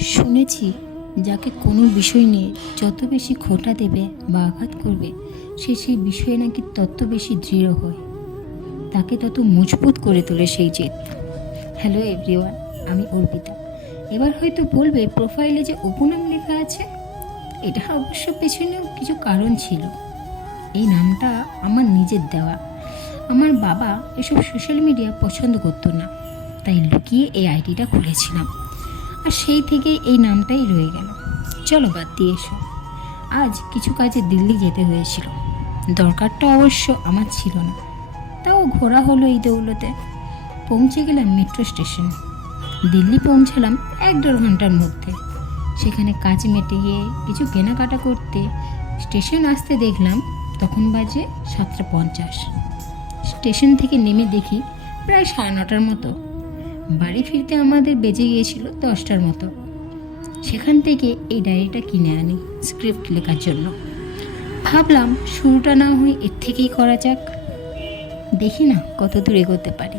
শুনেছি যাকে কোনো বিষয় নিয়ে যত বেশি খোটা দেবে বা আঘাত করবে, সে সেই বিষয়ে নাকি তত বেশি দৃঢ় হয়। তাকে তত মজবুত করে তোলে সেই জেদ। হ্যালো এভরিওয়ান আমি অর্পিতা। এবার হয়তো বলবে প্রোফাইলে যে উপনাম লেখা আছে, এটা অবশ্য পেছনেও কিছু কারণ ছিল। এই নামটা আমার নিজের দেওয়া। আমার বাবা এসব সোশ্যাল মিডিয়া পছন্দ করতো না, তাই লুকিয়ে এই আইডিটা খুলেছিলাম। আর সেই থেকে এই নামটাই রয়ে গেল। চলো বাদ দিয়ে এসো। আজ কিছু কাজে দিল্লি যেতে হয়েছিল। দরকারটা অবশ্য আমার ছিল না। তাও ঘোরা হলো এই দৌলতে। পৌঁছে গেলাম মেট্রো স্টেশন। দিল্লি পৌঁছালাম এক দেড় ঘণ্টার মধ্যে। সেখানে কাজ মেটে গিয়ে কিছু কেনাকাটা করতে স্টেশন আসতে দেখলাম তখন বাজে সাতটা পঞ্চাশ। স্টেশন থেকে নেমে দেখি প্রায় সাড়ে নটার মতো। বাড়ি ফিরতে আমাদের বেজে গিয়েছিল দশটার মতো। সেখান থেকে এই ডায়েরিটা কিনে আনি স্ক্রিপ্ট লেখার জন্য। ভাবলাম শুরুটা না হয়ে এর থেকেই করা যাক। দেখি না কত দূর এগোতে পারি।